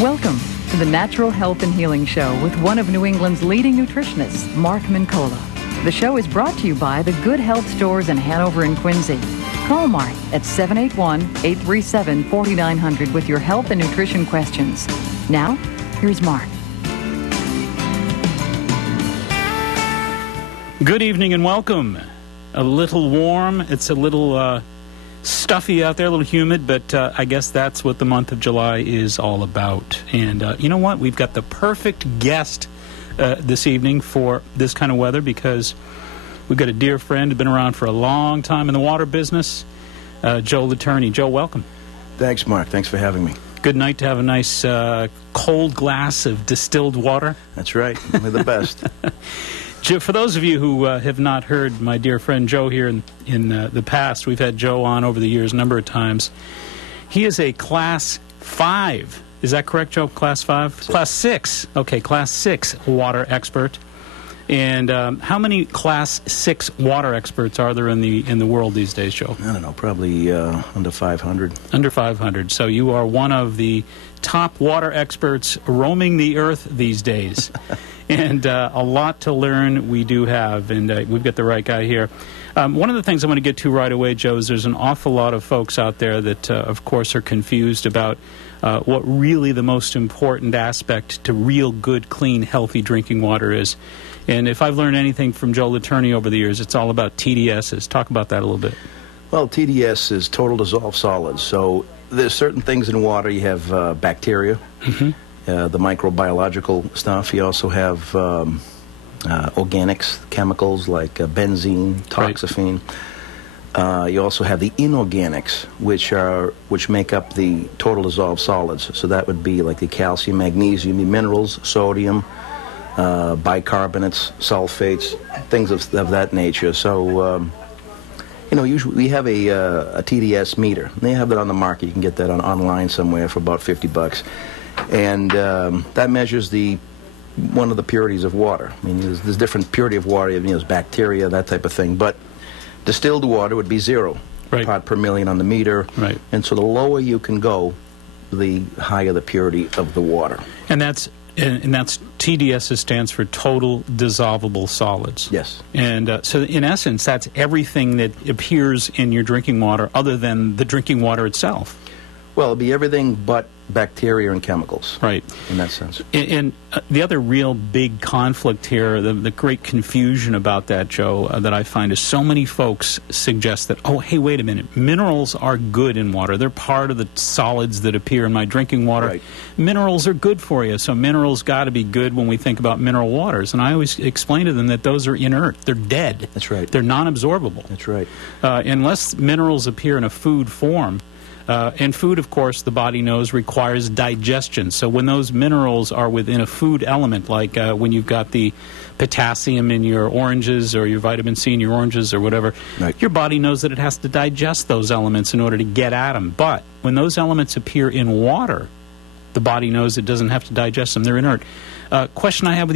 Welcome to the Natural Health and Healing Show with one of New England's leading nutritionists, Mark Mincola. The show is brought to you by the Good Health Stores in Hanover and Quincy. Call Mark at 781-837-4900 with your health and nutrition questions. Now, here's Mark. Good evening and welcome. A little warm. It's a little stuffy out there, a little humid, but I guess that's what the month of July is all about. And you know what? We've got the perfect guest this evening for this kind of weather because we've got a dear friend who's been around for a long time in the water business, WATDjuly20. Joe, welcome. Thanks, Mark. Thanks for having me. Good night to have a nice cold glass of distilled water. That's right. We're the best. For those of you who have not heard my dear friend Joe here in the past, we've had Joe on over the years a number of times. He is a Class 5. Is that correct, Joe? Class 5? Class 6. Okay, Class 6 water expert. And how many Class 6 water experts are there in the world these days, Joe? I don't know, probably under 500. Under 500. So you are one of the top water experts roaming the earth these days. And a lot to learn we do have, and we've got the right guy here. One of the things I want to get to right away, Joe, is there's an awful lot of folks out there that, of course, are confused about what really the most important aspect to real good, clean, healthy drinking water is. And if I've learned anything from WATDjuly20 over the years, it's all about TDSs. Talk about that a little bit. Well, TDS is total dissolved solids. So there's certain things in water. You have bacteria. Mm-hmm. The microbiological stuff. You also have organics, chemicals like benzene, toxaphene. Right. You also have the inorganics, which make up the total dissolved solids. So that would be like the calcium, magnesium, the minerals, sodium, bicarbonates, sulfates, things of that nature. So usually we have a TDS meter. They have that on the market. You can get that online somewhere for about $50. And that measures one of the purities of water. I mean, there's different purity of water. There's bacteria, that type of thing. But distilled water would be 0 part per million on the meter. Right. And so the lower you can go, the higher the purity of the water. And that's TDS stands for total dissolvable solids. Yes. And so in essence, that's everything that appears in your drinking water other than the drinking water itself. Well, it'd be everything but bacteria and chemicals. Right. In that sense. And the other real big conflict here, the great confusion about that, Joe, that I find is so many folks suggest that, oh, hey, wait a minute, minerals are good in water. They're part of the solids that appear in my drinking water. Right. Minerals are good for you, so minerals got to be good when we think about mineral waters. And I always explain to them that those are inert. They're dead. That's right. They're non-absorbable. That's right. Unless minerals appear in a food form, and food, of course, the body knows requires digestion. So when those minerals are within a food element, like when you've got the potassium in your oranges or your vitamin C in your oranges or whatever, right, your body knows that it has to digest those elements in order to get at them. But when those elements appear in water, the body knows it doesn't have to digest them. They're inert. Question I have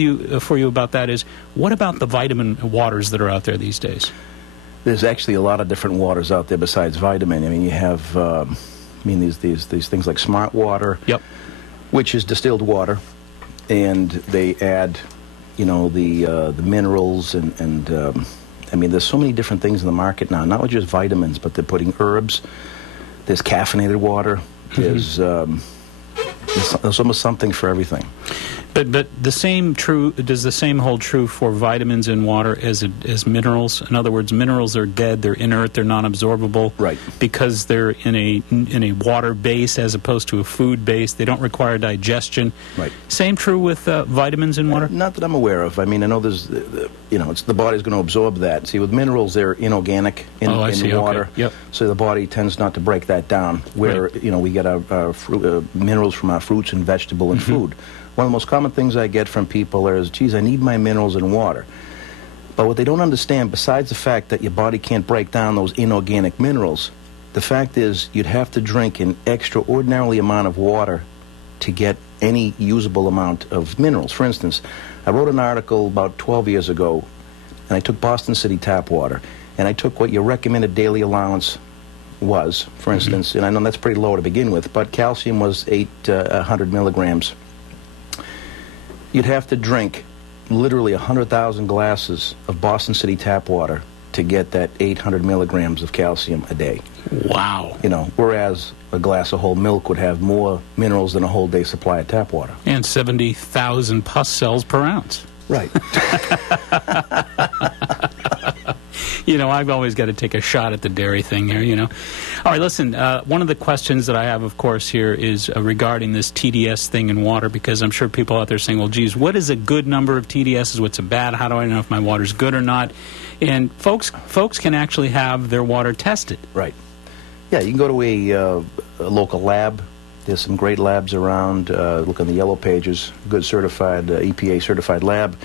for you about that is, what about the vitamin waters that are out there these days? There's actually a lot of different waters out there besides vitamin. I mean, you have these things like Smart Water, yep, which is distilled water, and they add, the minerals and there's so many different things in the market now. Not just vitamins, but they're putting herbs. There's caffeinated water. There's almost something for everything. But does the same hold true for vitamins in water as minerals? In other words, minerals are dead, they're inert, they're non-absorbable, right, because they're in a water base as opposed to a food base. They don't require digestion. Right. Same true with vitamins in water? Not that I'm aware of. I mean, I know there's, it's the body's going to absorb that. See, with minerals, they're inorganic in water. Okay. Yep. So the body tends not to break that down. Where, right, we get our minerals from our fruits and vegetable and mm-hmm, food. One of the most common things I get from people is, geez, I need my minerals in water. But what they don't understand, besides the fact that your body can't break down those inorganic minerals, the fact is you'd have to drink an extraordinary amount of water to get any usable amount of minerals. For instance, I wrote an article about 12 years ago, and I took Boston City tap water, and I took what your recommended daily allowance was, for instance, and I know that's pretty low to begin with, but calcium was 100 milligrams. You'd have to drink literally 100,000 glasses of Boston City tap water to get that 800 milligrams of calcium a day. Wow. You know, whereas a glass of whole milk would have more minerals than a whole day supply of tap water. And 70,000 pus cells per ounce. Right. You know, I've always got to take a shot at the dairy thing here, you know. All right, listen, one of the questions that I have, of course, here is regarding this TDS thing in water, because I'm sure people out there saying, well, geez, what is a good number of TDSs? What's a bad? How do I know if my water's good or not? And folks can actually have their water tested. Right. Yeah, you can go to a local lab. There's some great labs around. Look on the yellow pages, good certified, EPA-certified lab.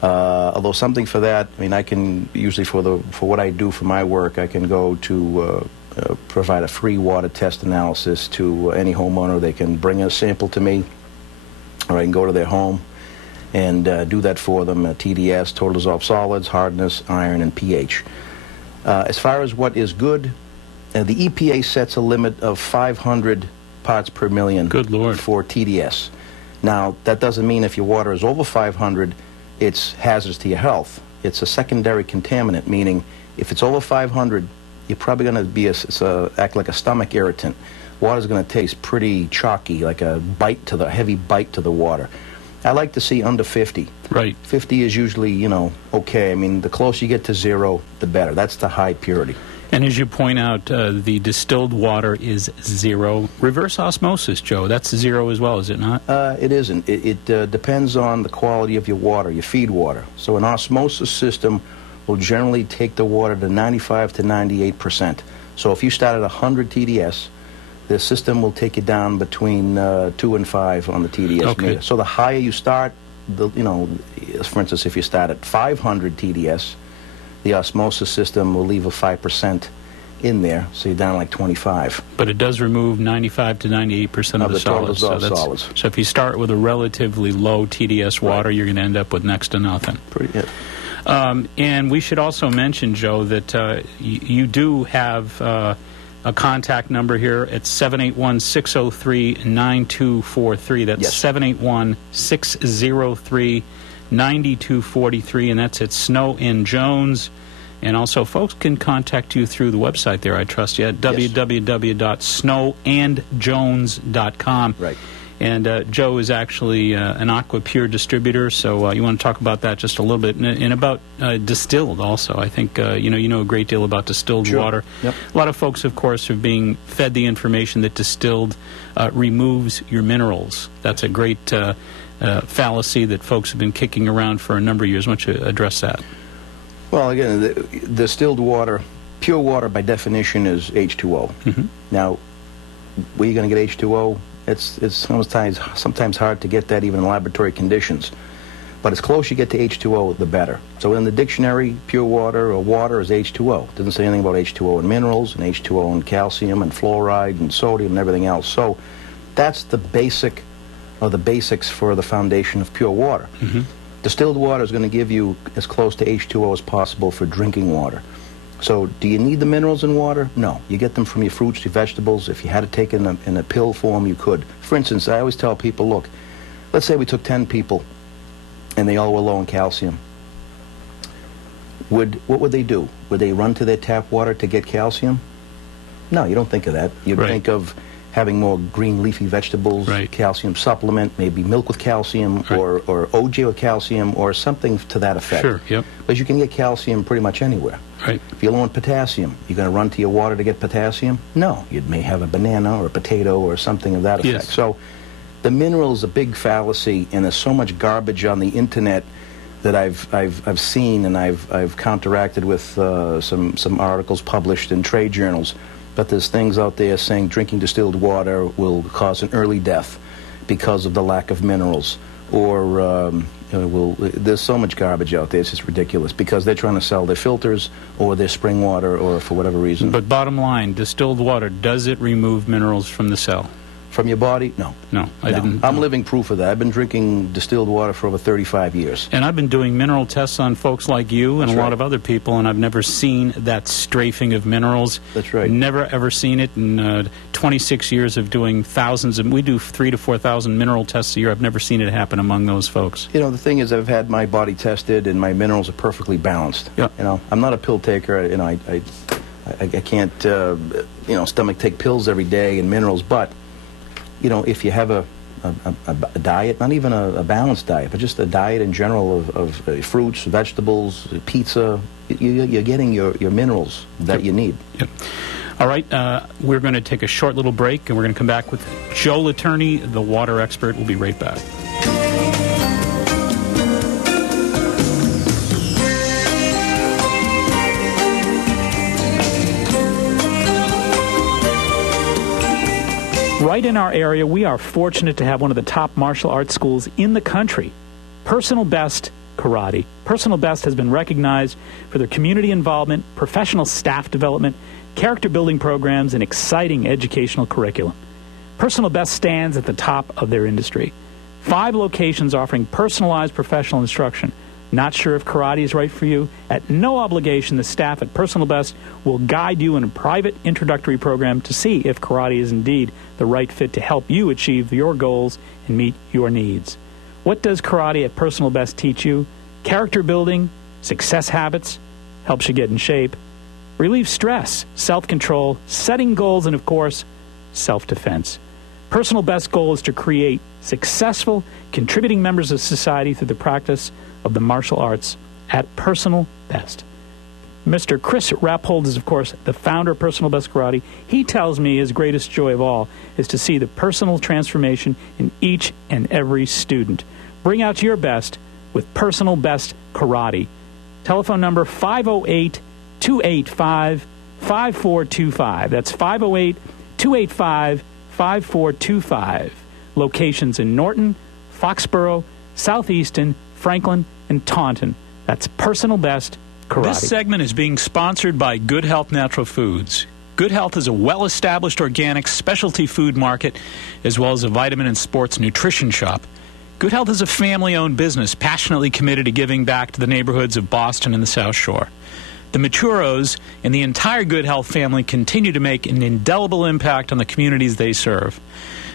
Although something for that, I mean, I can usually for what I do for my work, I can go to provide a free water test analysis to any homeowner. They can bring a sample to me, or I can go to their home and do that for them. TDS, total dissolved solids, hardness, iron, and pH. As far as what is good, the EPA sets a limit of 500 parts per million. Good Lord. For TDS. Now, that doesn't mean if your water is over 500, it's hazardous to your health. It's a secondary contaminant, meaning if it's over 500, you're probably going to be act like a stomach irritant. Water's going to taste pretty chalky, like a heavy bite to the water. I like to see under 50. Right. 50 is usually, you know, okay. I mean, the closer you get to 0, the better. That's the high purity. And as you point out, the distilled water is 0. Reverse osmosis, Joe, that's 0 as well, is it not? It isn't. It depends on the quality of your water, your feed water. So an osmosis system will generally take the water to 95 to 98%. So if you start at 100 TDS, the system will take you down between 2 and 5 on the TDS meter. So the higher you start, you know, for instance, if you start at 500 TDS, the osmosis system will leave a 5% in there, so you're down like 25. But it does remove 95 to 98% of the solids. solids. So if you start with a relatively low TDS water, you're going to end up with next to nothing. Pretty good. And we should also mention, Joe, that you do have a contact number here at 781-603-9243. That's 781-603-9243, and that's at Snow and Jones. And also, folks can contact you through the website there, I trust you, at www.snowandjones.com. Right. And Joe is actually an Aqua Pure distributor, so you want to talk about that just a little bit, and about distilled also. I think you know a great deal about distilled water. Yep. A lot of folks, of course, are being fed the information that distilled removes your minerals. That's a great fallacy that folks have been kicking around for a number of years. Why don't you address that? Well, again, the distilled water, pure water by definition is H2O. Mm-hmm. Now, where are you going to get H2O? It's sometimes hard to get that even in laboratory conditions. But as close you get to H2O, the better. So in the dictionary, pure water or water is H2O. It doesn't say anything about H2O and minerals and H2O and calcium and fluoride and sodium and everything else. So that's the basic, or the basics for the foundation of pure water. Mm-hmm. Distilled water is going to give you as close to H2O as possible for drinking water. So do you need the minerals in water? No. You get them from your fruits, your vegetables. If you had to take it in a pill form, you could. For instance, I always tell people, look, let's say we took 10 people and they all were low in calcium. What would they do? Would they run to their tap water to get calcium? No, you don't think of that. You'd think of having more green leafy vegetables, calcium supplement, maybe milk with calcium, or OJ with calcium, or something to that effect. Sure, yep. Because you can get calcium pretty much anywhere. Right. If you're low in potassium, you're going to run to your water to get potassium? No. You may have a banana or a potato or something of that effect. Yes. So the mineral is a big fallacy, and there's so much garbage on the internet that I've seen, and I've counteracted with some articles published in trade journals. But there's things out there saying drinking distilled water will cause an early death because of the lack of minerals, or there's so much garbage out there, it's just ridiculous, because they're trying to sell their filters or their spring water or for whatever reason. But bottom line, distilled water, does it remove minerals from the cell? From your body? No. No, I didn't. I'm living proof of that. I've been drinking distilled water for over 35 years. And I've been doing mineral tests on folks like you and a lot of other people, and I've never seen that strafing of minerals. That's right. Never, ever seen it in 26 years of doing thousands, and we do 3,000 to 4,000 mineral tests a year. I've never seen it happen among those folks. You know, the thing is, I've had my body tested, and my minerals are perfectly balanced. Yeah. You know, I'm not a pill taker. You know, I can't, you know, stomach take pills every day and minerals, but you know, if you have a diet, not even a balanced diet, but just a diet in general of fruits, vegetables, pizza, you're getting your minerals that you need. Yep. All right, we're going to take a short little break, and we're going to come back with Joe Laterney, the water expert. We'll be right back. Right in our area, we are fortunate to have one of the top martial arts schools in the country, Personal Best Karate. Personal Best has been recognized for their community involvement, professional staff development, character building programs, and exciting educational curriculum. Personal Best stands at the top of their industry. 5 locations offering personalized professional instruction. Not sure if karate is right for you? At no obligation, the staff at Personal Best will guide you in a private introductory program to see if karate is indeed the right fit to help you achieve your goals and meet your needs. What does karate at Personal Best teach you? Character building, success habits, helps you get in shape, relieve stress, self-control, setting goals, and of course, self-defense. Personal Best's goal is to create successful, contributing members of society through the practice of the martial arts at Personal Best. Mr. Chris Rappold is, of course, the founder of Personal Best Karate. He tells me his greatest joy of all is to see the personal transformation in each and every student. Bring out your best with Personal Best Karate. Telephone number 508-285-5425. That's 508-285-5425. Locations in Norton, Foxborough, Southeaston, Franklin, and Taunton. That's Personal Best Karate. This segment is being sponsored by Good Health Natural Foods. Good Health is a well-established organic specialty food market as well as a vitamin and sports nutrition shop. Good Health is a family-owned business passionately committed to giving back to the neighborhoods of Boston and the South Shore. The Maturos and the entire Good Health family continue to make an indelible impact on the communities they serve.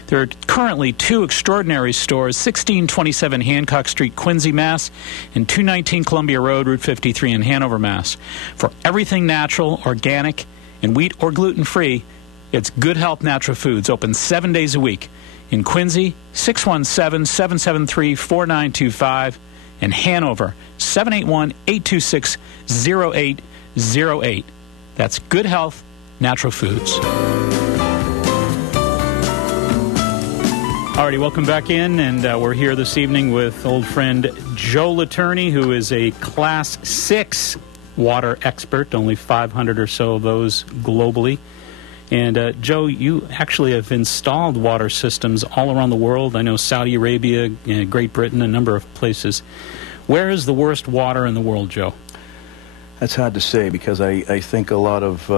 There are currently 2 extraordinary stores, 1627 Hancock Street, Quincy, Mass., and 219 Columbia Road, Route 53 in Hanover, Mass. For everything natural, organic, and wheat or gluten-free, it's Good Health Natural Foods, open 7 days a week. In Quincy, 617-773-4925, and Hanover, 781-826-0808. That's Good Health Natural Foods. Alrighty, welcome back in, and we're here this evening with old friend Joe Laterney, who is a Class 6 water expert, only 500 or so of those globally. And Joe, you actually have installed water systems all around the world. I know Saudi Arabia, Great Britain, a number of places. Where is the worst water in the world, Joe? That's hard to say because I think a lot of...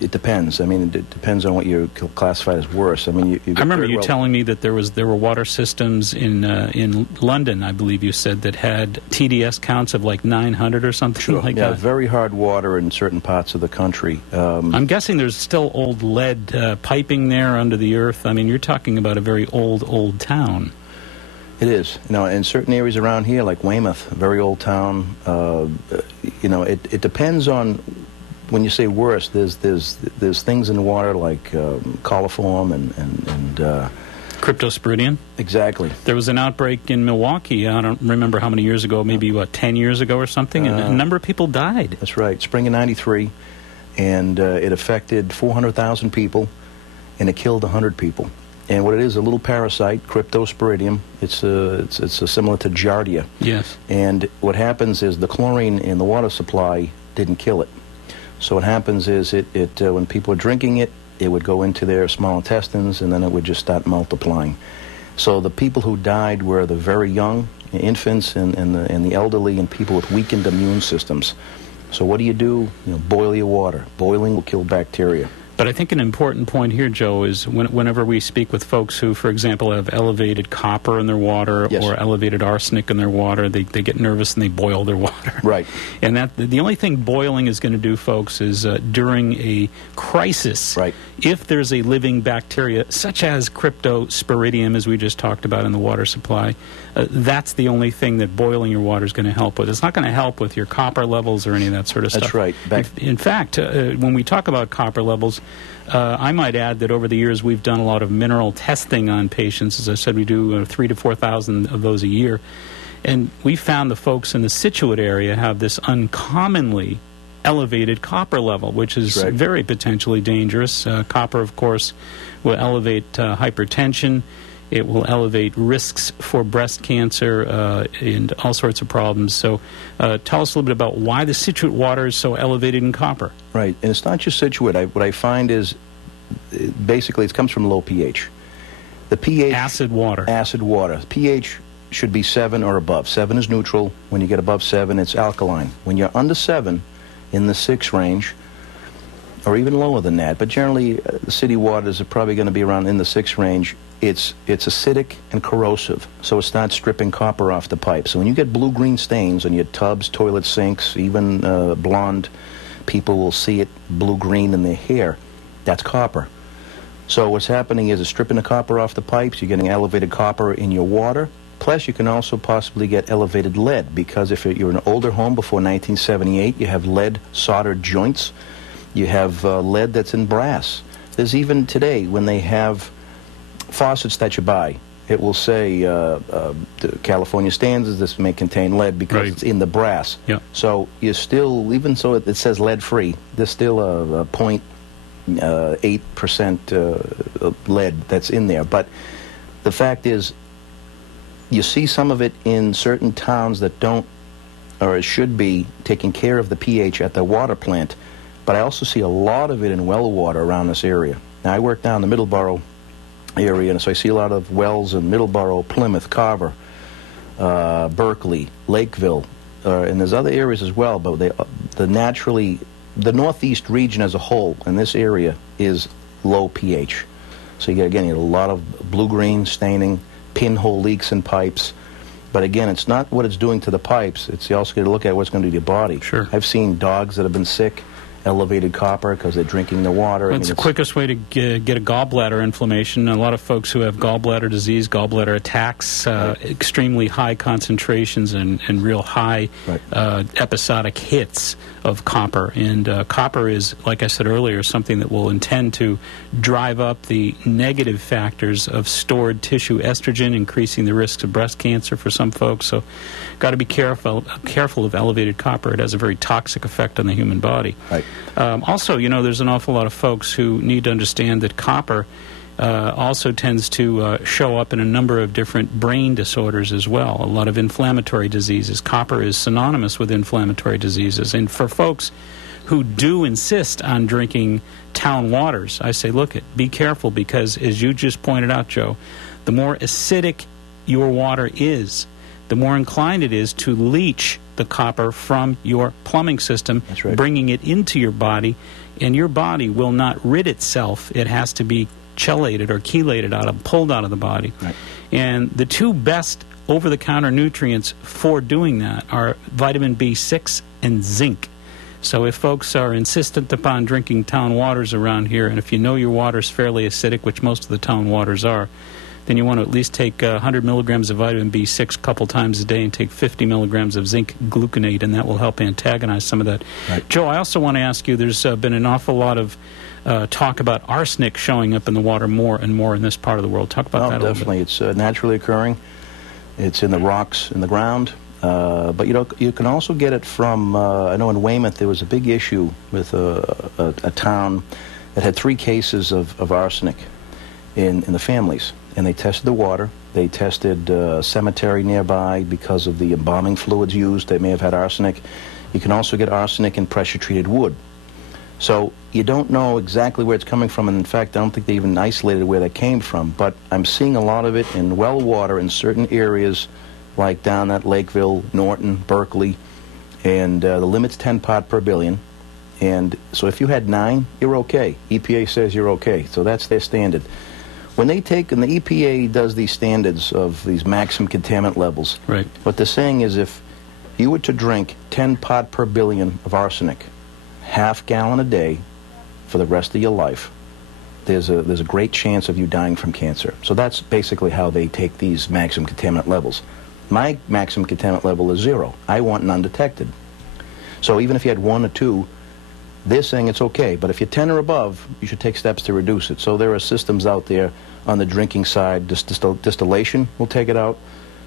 it depends. I mean, it depends on what you classify as worse. I mean, I remember you telling me that there were water systems in London, I believe you said, that had TDS counts of like 900 or something like that. Yeah, very hard water in certain parts of the country. I'm guessing there's still old lead piping there under the earth. I mean, you're talking about a very old town. It is. You know, in certain areas around here, like Weymouth, a very old town. You know, it depends on. When you say worse, there's things in the water like coliform and cryptosporidium. Exactly. There was an outbreak in Milwaukee. I don't remember how many years ago. Maybe 10 years ago or something, and a number of people died. That's right. Spring of '93, and it affected 400,000 people, and it killed 100 people. And what it is, a little parasite, cryptosporidium. It's similar to Giardia. Yes. And what happens is the chlorine in the water supply didn't kill it. So what happens is when people are drinking it, it would go into their small intestines, and then it would just start multiplying. So the people who died were the very young, infants, and the elderly, and people with weakened immune systems. So what do? You know, boil your water. Boiling will kill bacteria. But I think an important point here, Joe, is whenever we speak with folks who, for example, have elevated copper in their water Yes. or elevated arsenic in their water, they get nervous and they boil their water. Right. And that the only thing boiling is going to do, folks, is during a crisis, Right. if there's a living bacteria, such as cryptosporidium, as we just talked about in the water supply, that's the only thing that boiling your water is going to help with. It's not going to help with your copper levels or any of that sort of stuff. That's right. In fact, when we talk about copper levels, I might add that over the years we've done a lot of mineral testing on patients. As I said, we do 3,000 to 4,000 of those a year. And we found the folks in the Scituate area have this uncommonly elevated copper level, which is Right. very potentially dangerous. Copper, of course, will elevate hypertension. It will elevate risks for breast cancer and all sorts of problems. So tell us a little bit about why the Scituate water is so elevated in copper. Right, and it's not just Scituate. What I find is, basically, it comes from low pH. The pH... Acid water. Acid water. pH should be 7 or above. 7 is neutral. When you get above 7, it's alkaline. When you're under 7, in the 6 range, or even lower than that, but generally the city waters are probably going to be around in the 6 range, it's acidic and corrosive, so it starts stripping copper off the pipe. So when you get blue-green stains on your tubs, toilet sinks, even blonde people will see it blue-green in their hair, that's copper. So what's happening is it's stripping the copper off the pipes, you're getting elevated copper in your water, plus you can also possibly get elevated lead, because if you're in an older home before 1978, you have lead soldered joints, you have lead that's in brass. There's even today, when they have faucets that you buy, it will say the California standards, this may contain lead because Right. it's in the brass. Yeah. So you're still, even so it says lead-free, there's still a 0.8% lead that's in there. But the fact is, you see some of it in certain towns that don't, or should be, taking care of the pH at the water plant. But I also see a lot of it in well water around this area. Now, I work down the Middleborough area, and so I see a lot of wells in Middleborough, Plymouth, Carver, Berkeley, Lakeville, and there's other areas as well, but the northeast region as a whole in this area is low pH. So you get a lot of blue-green staining, pinhole leaks in pipes. But again, it's not what it's doing to the pipes. It's you also got to look at what's going to do to your body. Sure. I've seen dogs that have been sick, elevated copper because they're drinking the water. Well, it's the quickest way to get a gallbladder inflammation. A lot of folks who have gallbladder disease, gallbladder attacks, extremely high concentrations and real high Right. episodic hits of copper. And copper is, like I said earlier, something that will intend to drive up the negative factors of stored tissue estrogen, increasing the risks of breast cancer for some folks. So got to be careful of elevated copper. It has a very toxic effect on the human body. Right. Also, there's an awful lot of folks who need to understand that copper also tends to show up in a number of different brain disorders as well, a lot of inflammatory diseases. Copper is synonymous with inflammatory diseases. And for folks who do insist on drinking town waters, I say, look, be careful, because as you just pointed out, Joe, the more acidic your water is, the more inclined it is to leach the copper from your plumbing system, That's right. bringing it into your body, and your body will not rid itself. It has to be chelated or chelated pulled out of the body. Right. And the two best over-the-counter nutrients for doing that are vitamin B6 and zinc. So if folks are insistent upon drinking town waters around here, and if you know your water's fairly acidic, which most of the town waters are, then you want to at least take 100 milligrams of vitamin B6 a couple times a day and take 50 milligrams of zinc gluconate, and that will help antagonize some of that. Right. Joe, I also want to ask you, there's been an awful lot of talk about arsenic showing up in the water more and more in this part of the world. Talk about that a little Definitely. It's naturally occurring. It's in the rocks in the ground. But you can also get it from, I know in Weymouth there was a big issue with a town that had 3 cases of arsenic in the families. And they tested the water. They tested a cemetery nearby because of the embalming fluids used. They may have had arsenic. You can also get arsenic in pressure-treated wood. So you don't know exactly where it's coming from, and in fact, I don't think they even isolated where that came from. But I'm seeing a lot of it in well water in certain areas, like down at Lakeville, Norton, Berkeley, and the limit's 10 part per billion. And so if you had 9, you're okay. EPA says you're okay. So that's their standard. When they take, and the EPA does these standards of these maximum contaminant levels, Right. what they're saying is if you were to drink 10 part per billion of arsenic, half gallon a day for the rest of your life, there's a great chance of you dying from cancer. So that's basically how they take these maximum contaminant levels. My maximum contaminant level is 0. I want none detected. So even if you had 1 or 2, they're saying it's okay. But if you're 10 or above, you should take steps to reduce it. So there are systems out there on the drinking side. Distillation will take it out.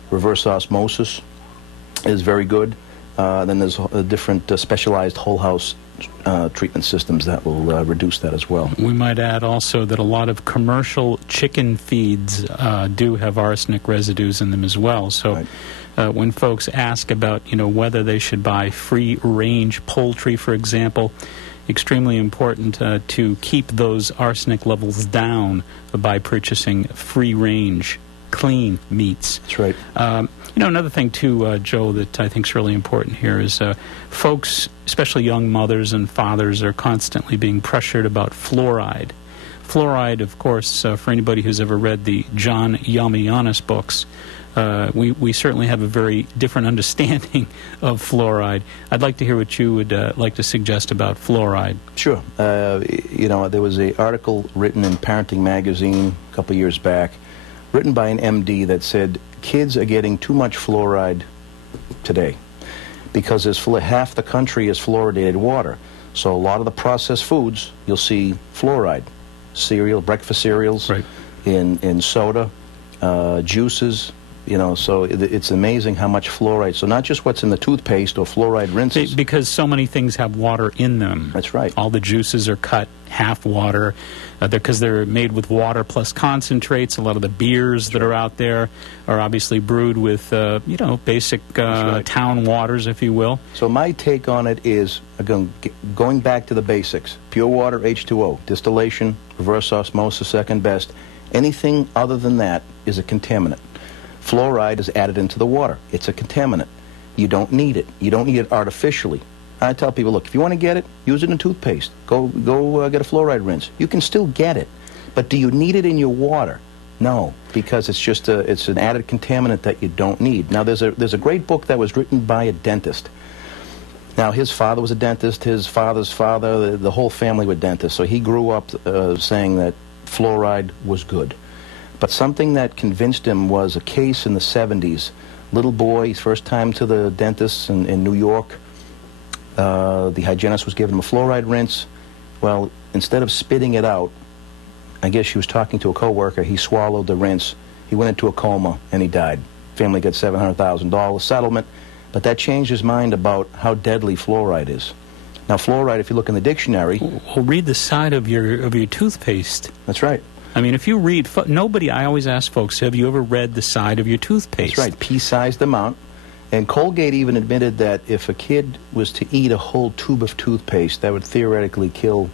Reverse osmosis is very good. Then there's different specialized whole house treatment systems that will reduce that as well. We might add also that a lot of commercial chicken feeds do have arsenic residues in them as well. So when folks ask about, whether they should buy free-range poultry, for example, extremely important to keep those arsenic levels down by purchasing free-range, clean meats. That's right. Another thing, too, Joe, that I think is really important here is folks, especially young mothers and fathers, are constantly being pressured about fluoride. Fluoride, of course, for anybody who's ever read the John Yamianis books, we certainly have a very different understanding of fluoride. I'd like to hear what you would like to suggest about fluoride. Sure. There was an article written in Parenting Magazine a couple of years back, written by an MD that said kids are getting too much fluoride today because half the country is fluoridated water. So a lot of the processed foods, you'll see fluoride. Cereal, breakfast cereals, right. in soda, juices, so it's amazing how much fluoride. So not just what's in the toothpaste or fluoride rinses. Because so many things have water in them. That's right. All the juices are cut half water because they're made with water plus concentrates. A lot of the beers that are out there are obviously brewed with, basic town waters, if you will. So my take on it is, again, going back to the basics, pure water, H2O, distillation, reverse osmosis, second best. Anything other than that is a contaminant. Fluoride is added into the water. It's a contaminant. You don't need it. You don't need it artificially. I tell people, look, if you want to get it, use it in toothpaste. Go get a fluoride rinse. You can still get it. But do you need it in your water? No, because it's just it's an added contaminant that you don't need. Now, there's a great book that was written by a dentist. Now, his father was a dentist. His father's father, the whole family were dentists. So he grew up saying that fluoride was good. But something that convinced him was a case in the 70s. Little boy, his first time to the dentist in New York. The hygienist was giving him a fluoride rinse. Well, instead of spitting it out, I guess she was talking to a coworker, he swallowed the rinse. He went into a coma, and he died. Family got $700,000 settlement. But that changed his mind about how deadly fluoride is. Now, fluoride, if you look in the dictionary... Well, read the side of your toothpaste. That's right. I mean, if you read... I always ask folks, have you ever read the side of your toothpaste? That's right, pea-sized amount. And Colgate even admitted that if a kid was to eat a whole tube of toothpaste, that would theoretically kill,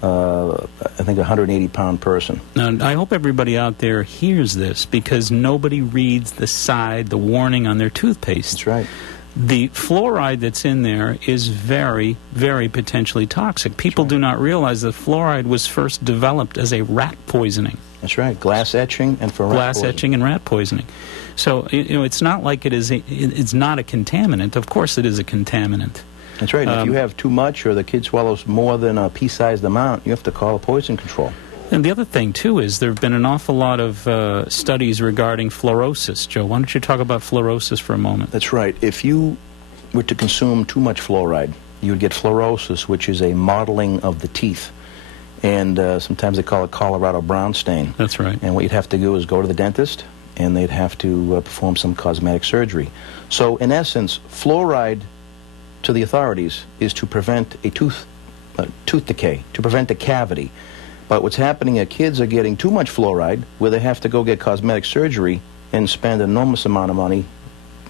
I think, a 180-pound person. Now, I hope everybody out there hears this, because nobody reads the warning on their toothpaste. That's right. The fluoride that's in there is very, very potentially toxic. People do not realize that fluoride was first developed as a rat poisoning. That's right. Glass etching and for rat glass etching and rat poisoning. So, it's not like it's not a contaminant. Of course it is a contaminant. That's right. If you have too much or the kid swallows more than a pea-sized amount, you have to call poison control. And the other thing, too, is there have been an awful lot of studies regarding fluorosis. Joe, why don't you talk about fluorosis for a moment? That's right. If you were to consume too much fluoride, you would get fluorosis, which is a mottling of the teeth. And sometimes they call it Colorado brown stain. That's right. And what you'd have to do is go to the dentist, and they'd have to perform some cosmetic surgery. So, in essence, fluoride, to the authorities, is to prevent a tooth decay, to prevent a cavity. But what's happening is kids are getting too much fluoride, where they have to go get cosmetic surgery and spend an enormous amount of money,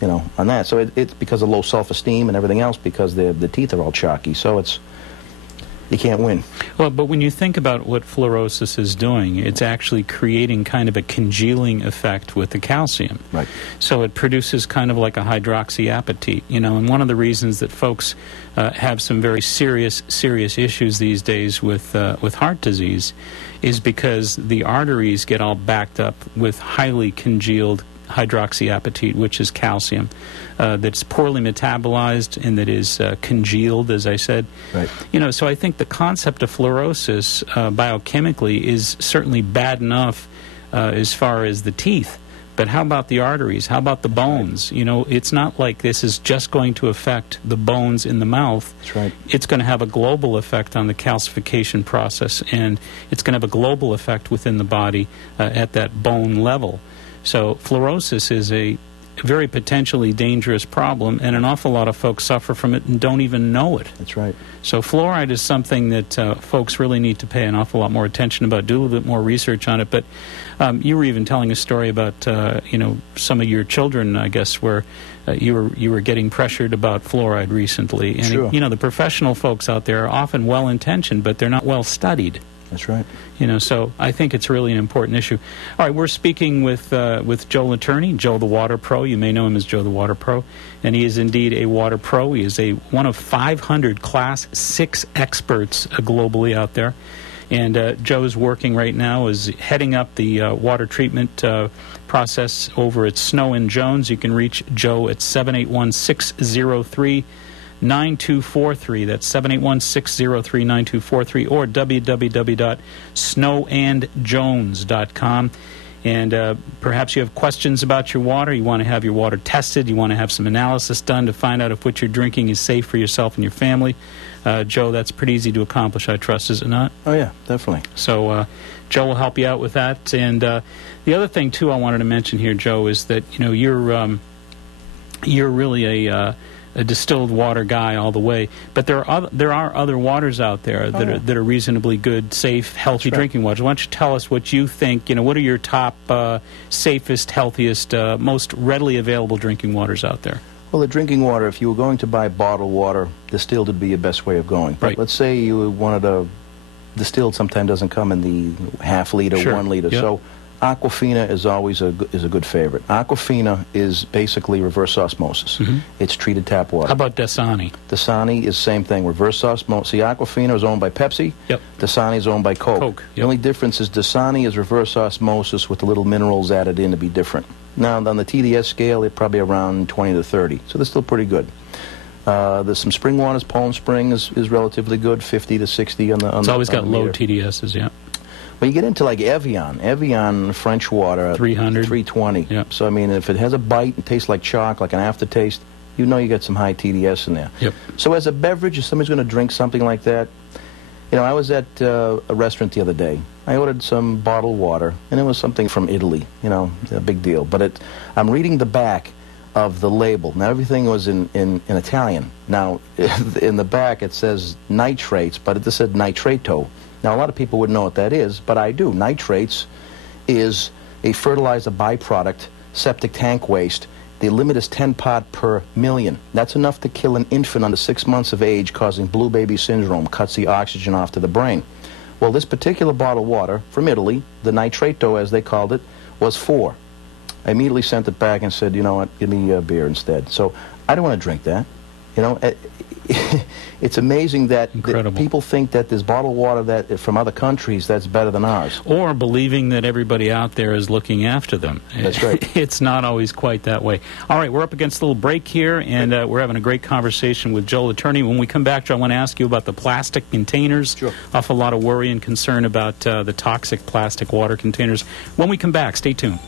on that. So it's because of low self-esteem and everything else, because the teeth are all chalky. So you can't win. Well, but when you think about what fluorosis is doing, it's actually creating kind of a congealing effect with the calcium. Right. So it produces kind of like a hydroxyapatite, you know, and one of the reasons that folks have some very serious issues these days with heart disease is because the arteries get all backed up with highly congealed hydroxyapatite, which is calcium, that's poorly metabolized and that is congealed, as I said. Right. You know, so I think the concept of fluorosis biochemically is certainly bad enough as far as the teeth. But how about the arteries? How about the bones? You know, it's not like this is just going to affect the bones in the mouth. That's right. It's going to have a global effect on the calcification process, and it's going to have a global effect within the body at that bone level. So fluorosis is a very potentially dangerous problem, and an awful lot of folks suffer from it and don't even know it. That's right. So fluoride is something that folks really need to pay an awful lot more attention about, do a little bit more research on it. But you were even telling a story about, you know, some of your children, I guess, where you were getting pressured about fluoride recently. And, Sure. you know, the professional folks out there are often well-intentioned, but they're not well-studied. That's right. You know, so I think it's really an important issue. All right, we're speaking with Joe LaTourney, Joe the Water Pro. You may know him as Joe the Water Pro, and he is indeed a water pro. He is one of 500 Class 6 experts globally out there. And Joe's working right now, is heading up the water treatment process over at Snow and Jones. You can reach Joe at 781-603-9243. That's 781-603-9243, or www.snowandjones.com. And perhaps you have questions about your water. You want to have your water tested. You want to have some analysis done to find out if what you're drinking is safe for yourself and your family. Joe, that's pretty easy to accomplish, I trust, is it not? Oh, yeah, definitely. So Joe will help you out with that. And the other thing, too, I wanted to mention here, Joe, is that, you know, you're really a distilled water guy all the way, but there are other waters out there that are reasonably good, safe, healthy drinking waters. Why don't you tell us what you think? You know, what are your top safest, healthiest, most readily available drinking waters out there? Well, the drinking water, if you were going to buy bottled water, distilled would be your best way of going. But Right. let's say you wanted a distilled, sometimes doesn't come in the half-liter, Sure. 1 liter. Yep. So Aquafina is always a good favorite. Aquafina is basically reverse osmosis. Mm-hmm. It's treated tap water. How about Dasani? Dasani is same thing, reverse osmosis. See, Aquafina is owned by Pepsi. Yep. Dasani is owned by Coke. Coke, The yep. only difference is Dasani is reverse osmosis with the little minerals added in to be different. Now, on the TDS scale, they're probably around 20 to 30, so they're still pretty good. There's some spring waters. Palm Spring is relatively good, 50 to 60 on the It's always got low meter. TDSs, yeah. When you get into like Evian French water, 300. 320. Yep. So, I mean, if it has a bite and tastes like chalk, like an aftertaste, you know you got some high TDS in there. Yep. So as a beverage, if somebody's going to drink something like that, you know, I was at a restaurant the other day. I ordered some bottled water, and it was something from Italy, you know, a big deal. But I'm reading the back of the label. Now, everything was in Italian. Now, in the back, it says nitrates, but it just said nitrato. Now, a lot of people wouldn't know what that is, but I do. Nitrates is a fertilizer byproduct, septic tank waste. The limit is 10 part per million. That's enough to kill an infant under 6 months of age, causing blue baby syndrome, cuts the oxygen off to the brain. Well, this particular bottle of water from Italy, the nitrato, as they called it, was 4. I immediately sent it back and said, you know what, give me a beer instead. So I don't want to drink that. You know, it's amazing that people think that there's bottled water that from other countries that's better than ours. Or believing that everybody out there is looking after them. That's right. It's not always quite that way. All right, we're up against a little break here, and we're having a great conversation with Joe LaTourney. When we come back, Joe, I want to ask you about the plastic containers. Sure. Awful lot of worry and concern about the toxic plastic water containers. When we come back, stay tuned.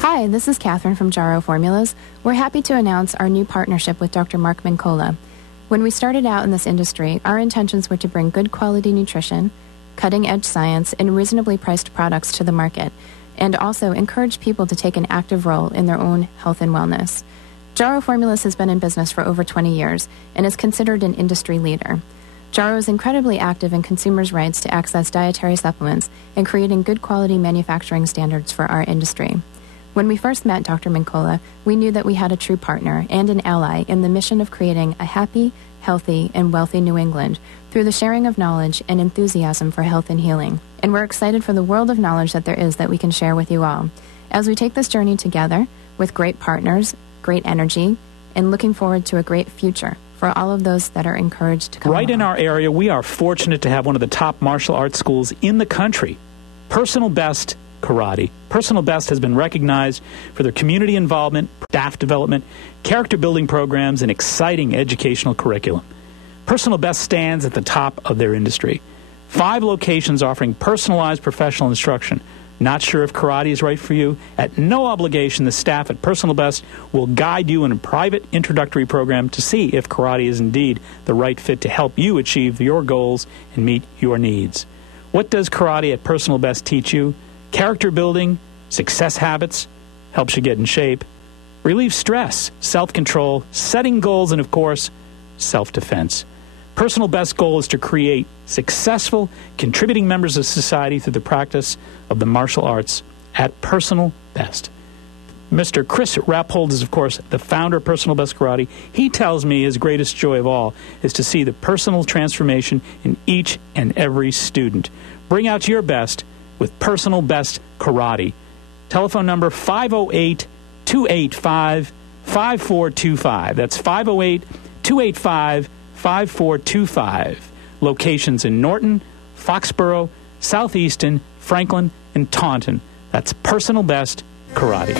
Hi, this is Catherine from Jarrow Formulas. We're happy to announce our new partnership with Dr. Mark Mincola. When we started out in this industry, our intentions were to bring good quality nutrition, cutting-edge science, and reasonably priced products to the market, and also encourage people to take an active role in their own health and wellness. Jarrow Formulas has been in business for over 20 years and is considered an industry leader. Jarrow is incredibly active in consumers' rights to access dietary supplements and creating good quality manufacturing standards for our industry. When we first met Dr. Mincola, we knew that we had a true partner and an ally in the mission of creating a happy, healthy, and wealthy New England through the sharing of knowledge and enthusiasm for health and healing. And we're excited for the world of knowledge that there is that we can share with you all. As we take this journey together with great partners, great energy, and looking forward to a great future for all of those that are encouraged to come Right in along. our area, we are fortunate to have one of the top martial arts schools in the country. Personal Best Karate. Personal Best has been recognized for their community involvement, staff development, character building programs, and exciting educational curriculum. Personal Best stands at the top of their industry. 5 locations offering personalized professional instruction. Not sure if karate is right for you? At no obligation, the staff at Personal Best will guide you in a private introductory program to see if karate is indeed the right fit to help you achieve your goals and meet your needs. What does karate at Personal Best teach you? Character building, success habits, helps you get in shape, relieve stress, self-control, setting goals, and of course, self-defense. Personal Best's goal is to create successful, contributing members of society through the practice of the martial arts at Personal Best. Mr. Chris Rappold is, of course, the founder of Personal Best Karate. He tells me his greatest joy of all is to see the personal transformation in each and every student. Bring out your best with Personal Best Karate. Telephone number 508-285-5425. That's 508-285-5425. Locations in Norton, Foxborough, Southeaston, Franklin, and Taunton. That's Personal Best Karate.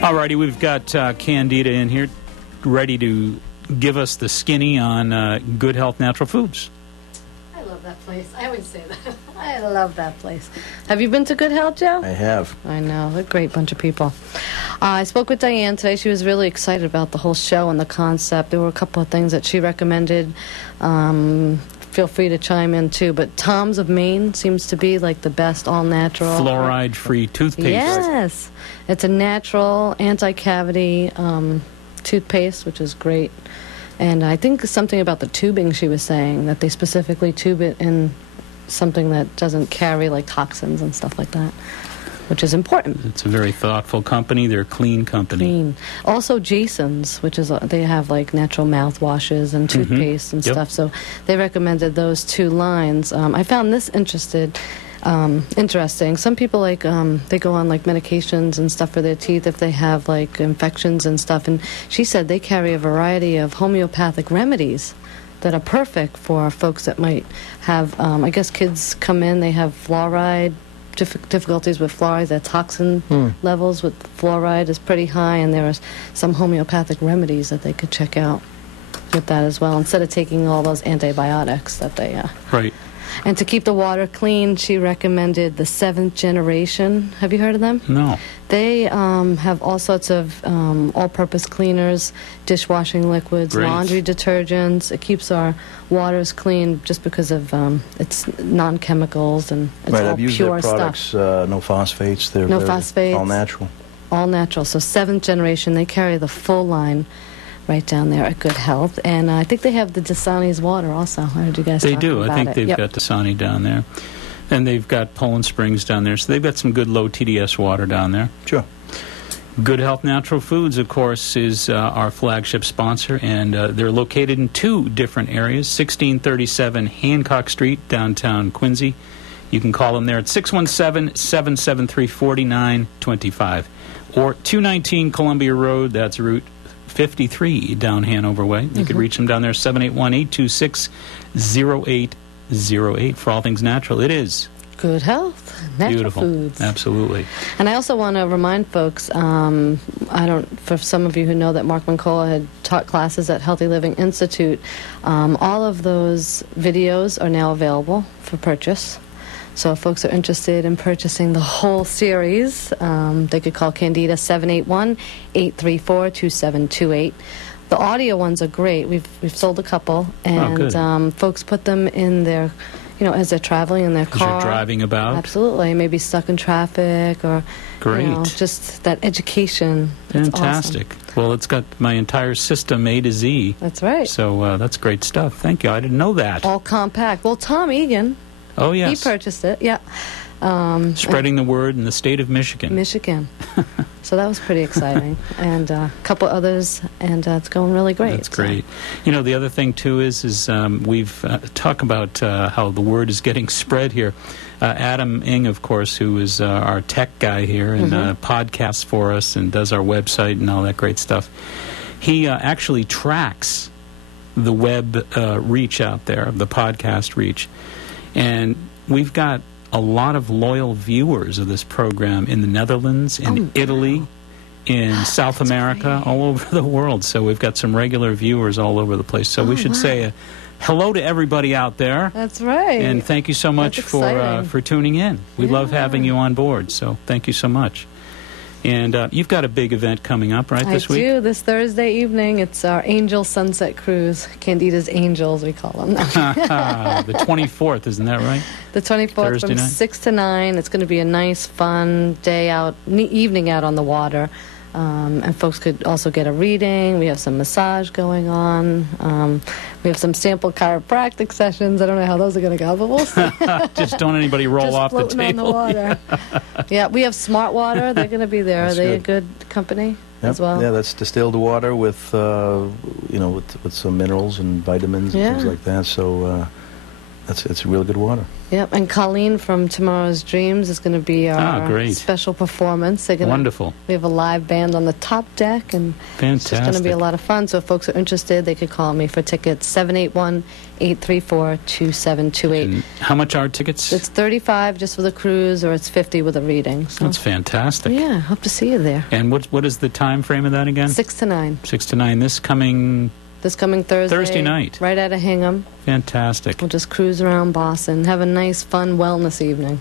Alrighty, we've got Candida in here, ready to give us the skinny on Good Health Natural Foods. I love that place. I always say that. I love that place. Have you been to Good Health, Joe? I have. I know. A great bunch of people. I spoke with Diane today. She was really excited about the whole show and the concept. There were a couple of things that she recommended. Feel free to chime in, too. But Tom's of Maine seems to be like the best all-natural. Fluoride-free toothpaste. Yes. It's a natural anti-cavity toothpaste, which is great. And I think something about the tubing she was saying, that they specifically tube it in something that doesn't carry like toxins and stuff like that, which is important. It's a very thoughtful company. They're a clean company. Clean. Also Jason's, which is, they have like natural mouthwashes and toothpaste and stuff. So they recommended those 2 lines. I found this interesting. Some people like they go on like medications and stuff for their teeth if they have like infections and stuff, and she said they carry a variety of homeopathic remedies that are perfect for folks that might have I guess kids come in, they have fluoride difficulties with fluoride. Their toxin levels with fluoride is pretty high, and there are some homeopathic remedies that they could check out with that as well, instead of taking all those antibiotics that they Right. And to keep the water clean, she recommended the 7th Generation. Have you heard of them? No. They have all sorts of all-purpose cleaners, dishwashing liquids, Great. laundry detergents. It keeps our waters clean just because of it's non-chemicals and it's Right, all I've used pure their products, stuff. no phosphates. They're No very phosphates. all natural. All natural. So 7th Generation, they carry the full line right down there at Good Health. And I think they have the Dasani's water also. I heard you guys They talking do. about I think it. they've Yep. got Dasani down there. And they've got Poland Springs down there. So they've got some good low TDS water down there. Sure. Good Health Natural Foods, of course, is our flagship sponsor, and they're located in 2 different areas, 1637 Hancock Street, downtown Quincy. You can call them there at 617-773-4925, or 219 Columbia Road, that's Route 53 down Hanover Way. You could reach them down there, 781-826-0808 for all things natural. It is Good Health, natural beautiful. foods. Absolutely. And I also want to remind folks, for some of you who know that Mark Mincola had taught classes at Healthy Living Institute, all of those videos are now available for purchase. So if folks are interested in purchasing the whole series, they could call Candida 781-834-2728. The audio ones are great. We've sold a couple, and good. folks put them in their as they're traveling in their car. As you're driving about. Absolutely. Maybe stuck in traffic or, Great. Just that education. It's Fantastic. awesome. Well, it's got my entire system A to Z. That's right. So that's great stuff. Thank you. I didn't know that. All compact. Well, Tom Egan. Oh, yes. He purchased it, yeah. Spreading the word in the state of Michigan. Michigan. So that was pretty exciting. And a couple others, and it's going really great. That's great. The other thing, too, is we've talked about how the word is getting spread here. Adam Ing, of course, who is our tech guy here and podcasts for us and does our website and all that great stuff, he actually tracks the web reach out there, the podcast reach. And we've got a lot of loyal viewers of this program in the Netherlands, in Italy, in South America, all over the world. So we've got some regular viewers all over the place. So we should say hello to everybody out there. That's right. And thank you so much for tuning in. We love having you on board. So thank you so much. And you've got a big event coming up, right, this week? I do. This Thursday evening, it's our Angel Sunset Cruise. Candida's Angels, we call them. The 24th, isn't that right? The 24th Thursday from night? 6 to 9. It's going to be a nice, fun day out, evening out on the water. And folks could also get a reading. We have some massage going on. We have some sample chiropractic sessions. I don't know how those are going to go, but we'll see. Just don't anybody roll off the table. On the water. Yeah, we have Smart Water. They're going to be there. Are they a good company as well? Yeah, that's distilled water with, with some minerals and vitamins and things like that. So it's really good water. Yep, and Colleen from Tomorrow's Dreams is going to be our special performance. Wonderful. We have a live band on the top deck, and it's just going to be a lot of fun. So if folks are interested, they could call me for tickets, 781-834-2728. How much are tickets? It's $35 just for the cruise, or it's $50 with a reading. So. That's fantastic. Yeah, hope to see you there. And what is the time frame of that again? 6 to 9. 6 to 9. This coming Thursday night. Right out of Hingham. Fantastic. We'll just cruise around Boston, have a nice, fun wellness evening.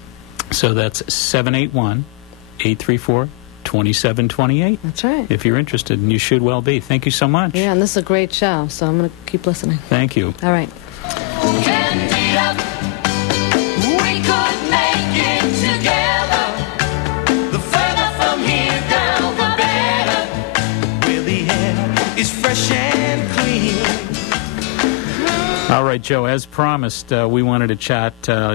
So that's 781-834-2728. That's right. If you're interested, and you should well be. Thank you so much. Yeah, and this is a great show, so I'm going to keep listening. Thank you. All right. Candida, we could make it together. The further from here down, the better. Where the air is fresh and clean. All right, Joe, as promised, we wanted to chat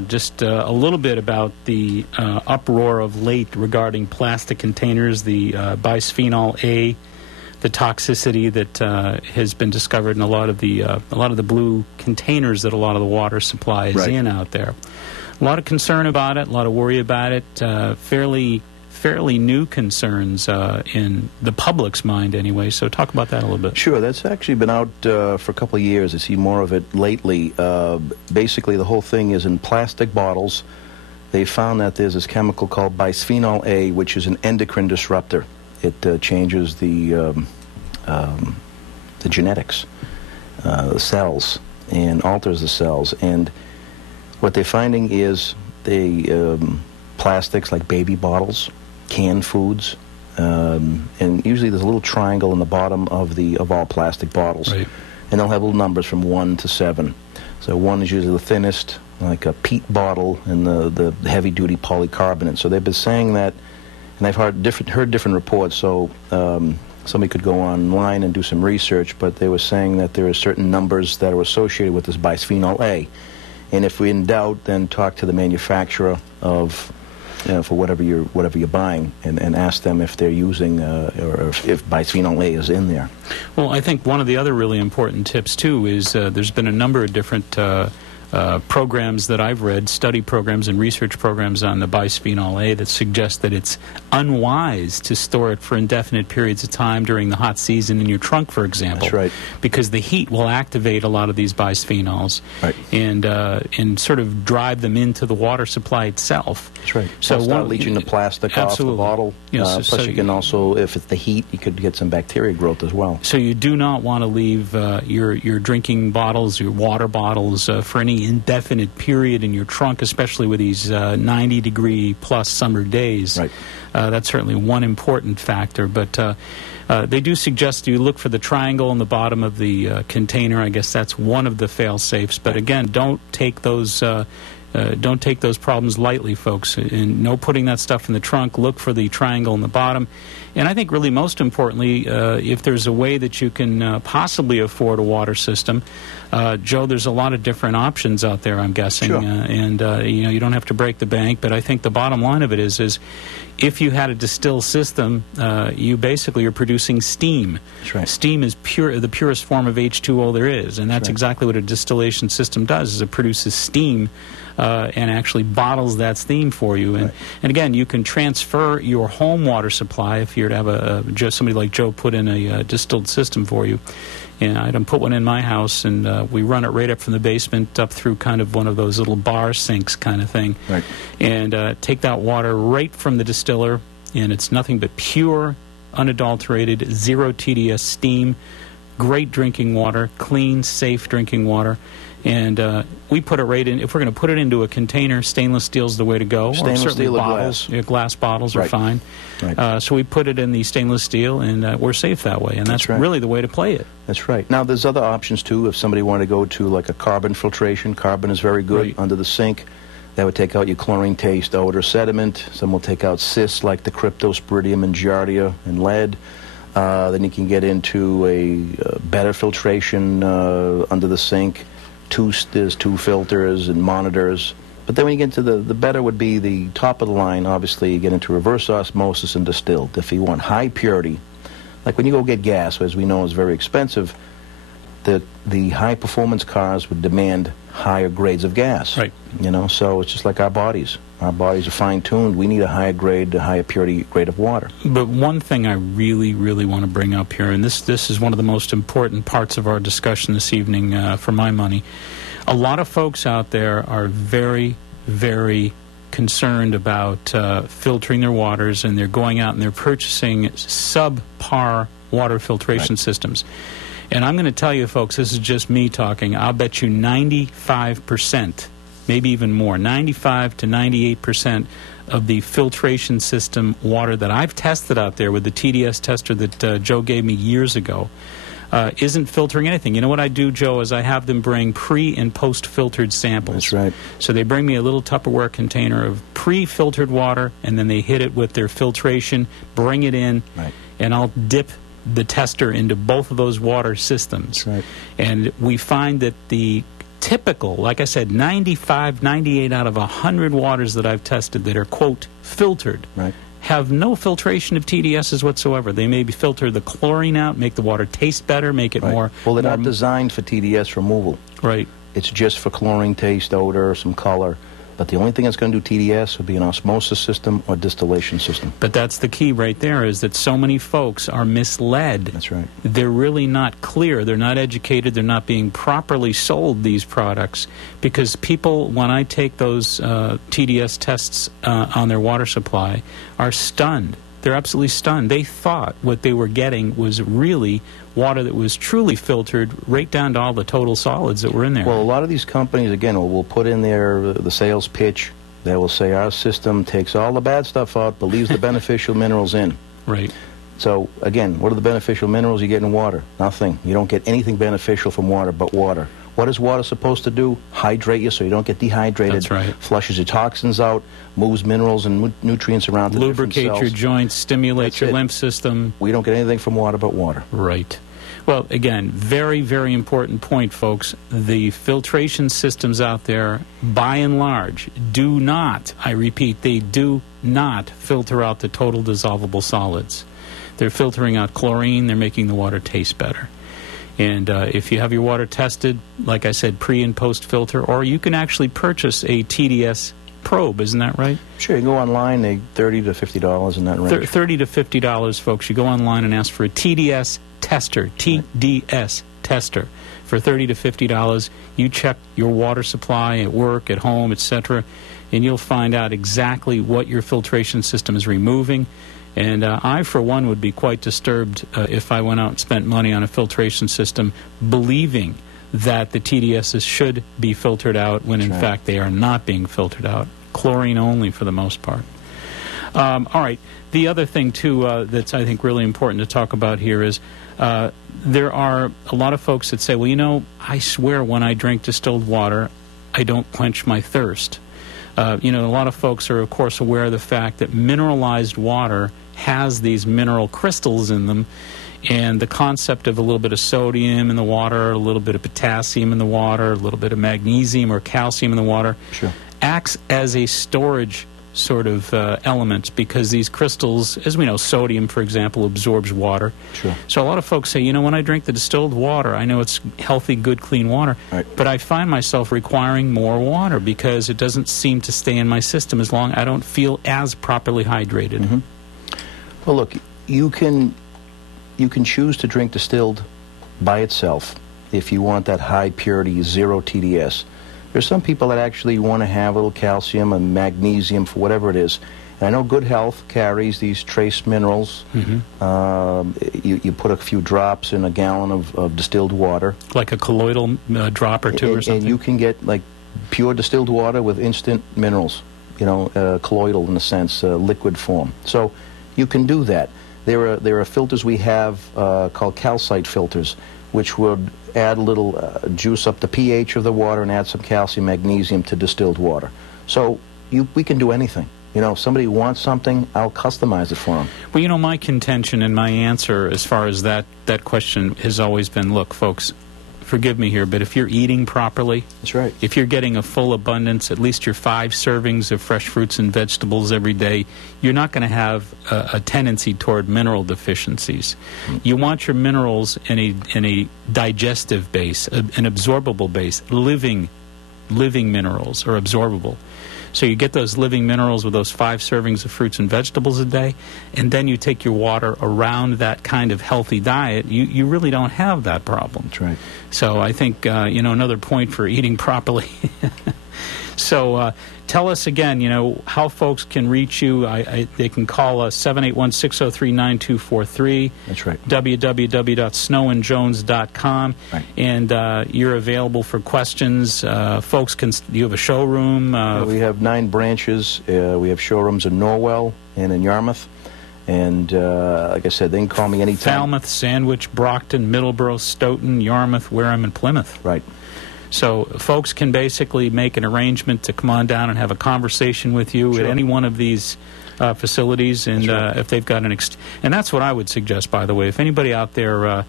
just a little bit about the uproar of late regarding plastic containers, the bisphenol A, the toxicity that has been discovered in a lot of the blue containers that a lot of the water supply is in out there. A lot of concern about it, a lot of worry about it, fairly new concerns in the public's mind anyway. So talk about that a little bit. Sure. That's actually been out for a couple of years. I see more of it lately. Basically, the whole thing is in plastic bottles. They found that there's this chemical called bisphenol A, which is an endocrine disruptor. It changes the genetics, the cells, and alters the cells. And what they're finding is plastics like baby bottles, canned foods, and usually there's a little triangle in the bottom of all plastic bottles, and they'll have little numbers from 1 to 7. So 1 is usually the thinnest, like a peat bottle, and the heavy-duty polycarbonate. So they've been saying that, and I've heard different reports. So somebody could go online and do some research, but they were saying that there are certain numbers that are associated with this bisphenol A, and if we're in doubt, then talk to the manufacturer of. For whatever you're buying, and ask them if they're using or if bisphenol A is in there. Well, I think one of the other really important tips too is there's been a number of different programs that I've read, study programs and research programs on the bisphenol A that suggest that it's unwise to store it for indefinite periods of time during the hot season in your trunk, for example. That's right. Because the heat will activate a lot of these bisphenols and sort of drive them into the water supply itself. That's right. So start leaching the plastic off the bottle. Yes, plus you can also, if it's the heat, you could get some bacteria growth as well. So you do not want to leave your drinking bottles, your water bottles, for any indefinite period in your trunk, especially with these 90-degree plus summer days. Right. That's certainly one important factor. But They do suggest you look for the triangle in the bottom of the container. I guess that's one of the fail-safes. But again, don't take those problems lightly, folks. And no putting that stuff in the trunk. Look for the triangle in the bottom. And I think really most importantly, if there's a way that you can possibly afford a water system, Joe, there's a lot of different options out there, I'm guessing. Sure. You don't have to break the bank. But I think the bottom line of it is if you had a distilled system, you basically are producing steam. That's right. Steam is the purest form of H2O there is, and that's exactly what a distillation system does, is it produces steam and actually bottles that steam for you. And again, you can transfer your home water supply if you're to have somebody like Joe put in a distilled system for you. And I done put one in my house, and we run it right up from the basement up through kind of one of those little bar sinks kind of thing. Right. And take that water right from the distiller, and it's nothing but pure, unadulterated, zero TDS steam, great drinking water, clean, safe drinking water. And we put it right in. If we're going to put it into a container, stainless steel's the way to go. Stainless steel or bottles, glass. Glass bottles are fine. Right. So we put it in the stainless steel, and we're safe that way. And that's really the way to play it. That's right. Now, there's other options, too. If somebody wanted to go to, like, a carbon filtration, carbon is very good under the sink. That would take out your chlorine, taste, odor, sediment. Some will take out cysts like the cryptosporidium and giardia and lead. Then you can get into a better filtration under the sink. There's two filters and monitors. But then when you get into the better would be the top of the line. Obviously, you get into reverse osmosis and distilled. If you want high purity, like when you go get gas, as we know is very expensive, the high performance cars would demand higher grades of gas. Right. So it's just like our bodies. Our bodies are fine-tuned. We need a higher grade, a higher purity grade of water. But one thing I really, really want to bring up here, and this is one of the most important parts of our discussion this evening, for my money. A lot of folks out there are very, very concerned about filtering their waters, and they're going out and they're purchasing subpar water filtration systems. And I'm going to tell you, folks, this is just me talking. I'll bet you 95%, maybe even more, 95 to 98% of the filtration system water that I've tested out there with the TDS tester that Joe gave me years ago isn't filtering anything. You know what I do, Joe, is I have them bring pre- and post-filtered samples. That's right. So they bring me a little Tupperware container of pre-filtered water, and then they hit it with their filtration, bring it in, and I'll dip the tester into both of those water systems. Right. And we find that the typical, like I said, 95, 98 out of 100 waters that I've tested that are, quote, filtered, have no filtration of TDSs whatsoever. They maybe filter the chlorine out, make the water taste better, make it more... Well, they're not designed for TDS removal. Right. It's just for chlorine, taste, odor, some color. But the only thing that's going to do TDS would be an osmosis system or distillation system. But that's the key right there, is that so many folks are misled. That's right. They're really not clear. They're not educated. They're not being properly sold these products. Because people, when I take those TDS tests on their water supply, are stunned. They're absolutely stunned. They thought what they were getting was really water that was truly filtered right down to all the total solids that were in there. Well, a lot of these companies, again, will put in the sales pitch. They will say our system takes all the bad stuff out but leaves the beneficial minerals in. Right. So, again, what are the beneficial minerals you get in water? Nothing. You don't get anything beneficial from water but water. What is water supposed to do? Hydrate you so you don't get dehydrated. That's right. Flushes your toxins out, moves minerals and nutrients around to different cells. Lubricate your joints, stimulate your lymph system. We don't get anything from water but water. Right. Well, again, very, very important point, folks. The filtration systems out there, by and large, do not, I repeat, they do not filter out the total dissolvable solids. They're filtering out chlorine. They're making the water taste better. And if you have your water tested, like I said, pre- and post-filter, or you can actually purchase a TDS probe, isn't that right? Sure, you go online, they $30 to $50 in that range. $30 to $50, folks. You go online and ask for a TDS tester, TDS tester, for $30 to $50. You check your water supply at work, at home, etc., and you'll find out exactly what your filtration system is removing. And I, for one, would be quite disturbed if I went out and spent money on a filtration system believing that the TDSs should be filtered out when, in fact, they are not being filtered out. Chlorine only for the most part. All right. The other thing, too, that's, I think, really important to talk about here is there are a lot of folks that say, well, you know, I swear when I drink distilled water, I don't quench my thirst. You know, a lot of folks are, of course, aware of the fact that mineralized water has these mineral crystals in them, and the concept of a little bit of sodium in the water, a little bit of potassium in the water, a little bit of magnesium or calcium in the water, acts as a storage sort of element, because these crystals, as we know, sodium, for example, absorbs water. So a lot of folks say, you know, when I drink the distilled water, I know it's healthy, good, clean water, but I find myself requiring more water because it doesn't seem to stay in my system as long. I don't feel as properly hydrated. Well, look, you can choose to drink distilled by itself if you want that high purity, zero TDS. There's some people that actually want to have a little calcium and magnesium for whatever it is. And I know Good Health carries these trace minerals. You put a few drops in a gallon of distilled water. Like a colloidal drop or two or something? And you can get like pure distilled water with instant minerals, you know, colloidal in a sense, liquid form. So you can do that. There are filters we have called calcite filters, which would add a little juice up the pH of the water and add some calcium, magnesium to distilled water. So we can do anything. You know, if somebody wants something, I'll customize it for them. Well, you know, my contention and my answer as far as that question has always been, look, folks, forgive me here, but if you're eating properly, that's right. If you're getting a full abundance, at least your 5 servings of fresh fruits and vegetables every day, you're not going to have a tendency toward mineral deficiencies. You want your minerals in a digestive base, an absorbable base, living minerals are absorbable. So you get those living minerals with those 5 servings of fruits and vegetables a day, and then you take your water around that kind of healthy diet, you really don't have that problem. That's right. So I think, you know, another point for eating properly. So tell us again, you know, how folks can reach you. They can call us 781-603-9243. That's right. www.snowandjones.com. Right. And you're available for questions. Folks can. You have a showroom. We have 9 branches. We have showrooms in Norwell and in Yarmouth. And like I said, they can call me anytime. Falmouth, Sandwich, Brockton, Middleborough, Stoughton, Yarmouth, Wareham, and Plymouth. Right. So folks can basically make an arrangement to come on down and have a conversation with you at any one of these facilities, and if they've got and that's what I would suggest, by the way. If anybody out there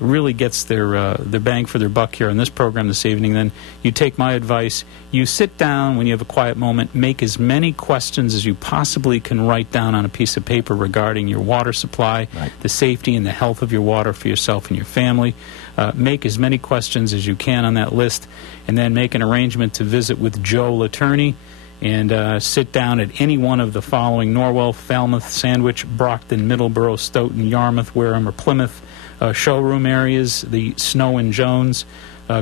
really gets their bang for their buck here on this program this evening, then you take my advice. You sit down when you have a quiet moment, make as many questions as you possibly can write down on a piece of paper regarding your water supply, the safety and the health of your water for yourself and your family. Make as many questions as you can on that list, and then make an arrangement to visit with Joe Attorney and sit down at any one of the following: Norwell, Falmouth, Sandwich, Brockton, Middleborough, Stoughton, Yarmouth, Wareham, or Plymouth showroom areas, the Snow and Jones